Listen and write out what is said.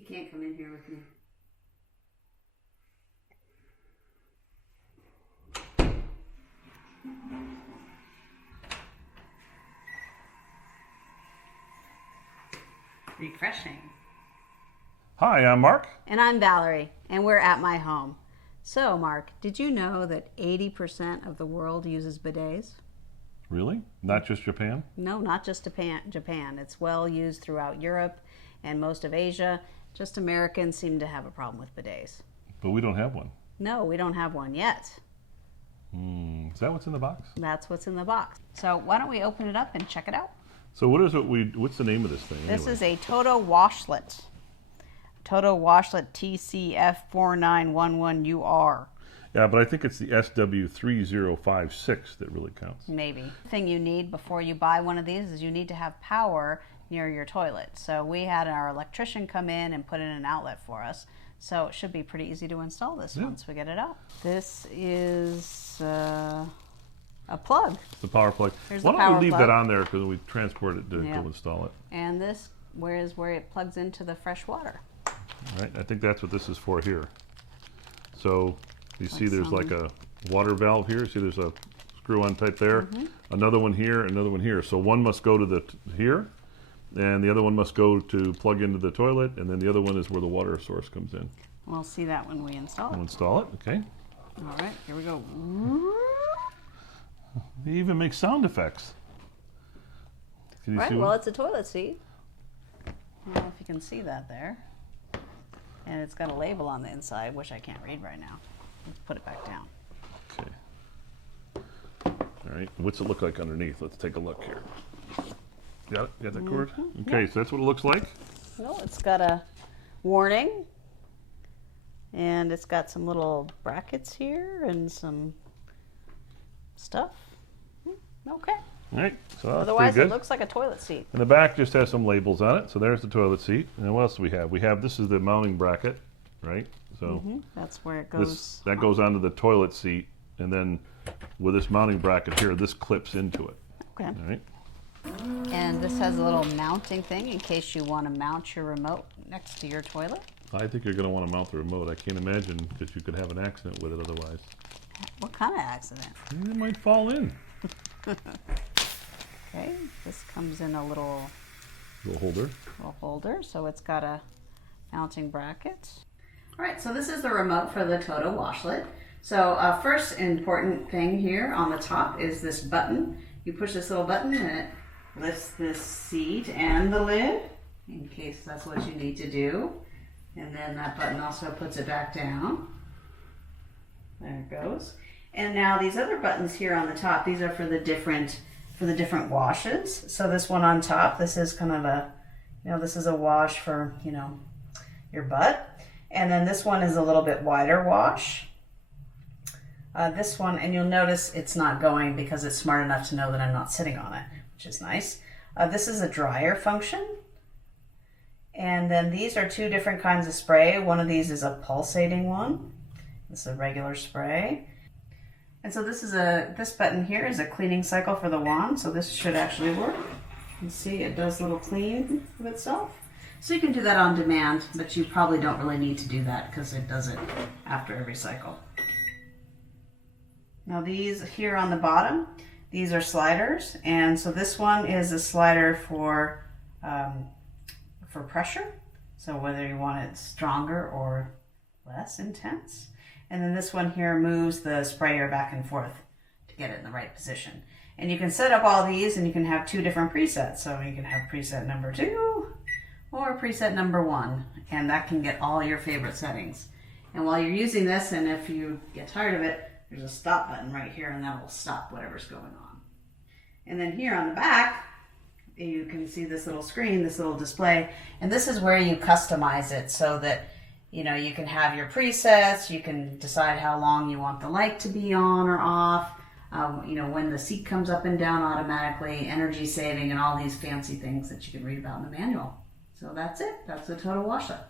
You can't come in here with me. Refreshing. Hi, I'm Mark. And I'm Valerie, and we're at my home. So, Mark, did you know that 80% of the world uses bidets? Really? Not just Japan? No, not just Japan. It's well used throughout Europe and most of Asia. Just Americans seem to have a problem with bidets. But we don't have one. No, we don't have one yet. Is that what's in the box? That's what's in the box. So why don't we open it up and check it out? So what's the name of this thing This anyway? is a Toto Washlet. Toto Washlet TCF4911UR. Yeah, but I think it's the SW3056 that really counts. Maybe. The thing you need before you buy one of these is you need to have power near your toilet. So we had our electrician come in and put in an outlet for us. So it should be pretty easy to install this once we get it out. This is a plug. It's the power plug. Here's Why the don't power we leave plug. that on there because we transport it to go install it. And this is where it plugs into the fresh water. Right, I think that's what this is for here. So you see there's like a water valve here. See there's a screw on type there. Another one here, another one here. So one must go to the here, and the other one must go to plug into the toilet, and then the other one is where the water source comes in. We'll see that when we install it. We'll install it, okay. All right, here we go. They even make sound effects. Can you see Well, one? it's a toilet seat. I don't know if you can see that there. And it's got a label on the inside, which I can't read right now. Let's put it back down. Okay. All right, what's it look like underneath? Let's take a look here. Got it? Got that cord? Okay, so that's what it looks like. No, it's got a warning. And it's got some little brackets here and some stuff. Okay. All right, so that's Otherwise, pretty it good. looks like a toilet seat. And the back just has some labels on it. So there's the toilet seat. And what else do we have? We have, this is the mounting bracket, right? So That's where it goes. that goes onto the toilet seat. And then with this mounting bracket here, this clips into it. Okay. All right. And this has a little mounting thing in case you want to mount your remote next to your toilet. I think you're going to want to mount the remote. I can't imagine that you could have an accident with it otherwise. What kind of accident? It might fall in. Okay, this comes in a little Little holder. so it's got a mounting bracket. All right, so this is the remote for the Toto Washlet. So first important thing here on the top is this button. You push this little button and it lifts this seat and the lid in case that's what you need to do. And then that button also puts it back down. There it goes. And now these other buttons here on the top, these are for the different washes. So this one on top, this is kind of a, this is a wash for, your butt. And then this one is a little bit wider wash. This one, and you'll notice it's not going because it's smart enough to know that I'm not sitting on it, which is nice. This is a dryer function. And then these are two different kinds of spray. One of these is a pulsating one. This is a regular spray. And so this button here is a cleaning cycle for the wand, so this should actually work. You see it does a little clean of itself. So you can do that on demand, but you probably don't really need to do that because it does it after every cycle. Now these here on the bottom, these are sliders, and so this one is a slider for pressure, so whether you want it stronger or less intense. And then this one here moves the sprayer back and forth to get it in the right position. And you can set up all these and you can have two different presets. So you can have preset number 2 or preset number 1, and that can get all your favorite settings. And while you're using this, and if you get tired of it, there's a stop button right here, and that will stop whatever's going on. And then here on the back, you can see this little screen, this little display, and this is where you customize it so that you can have your presets, you can decide how long you want the light to be on or off, when the seat comes up and down automatically, energy saving, and all these fancy things that you can read about in the manual. So that's it. That's the Toto Washlet.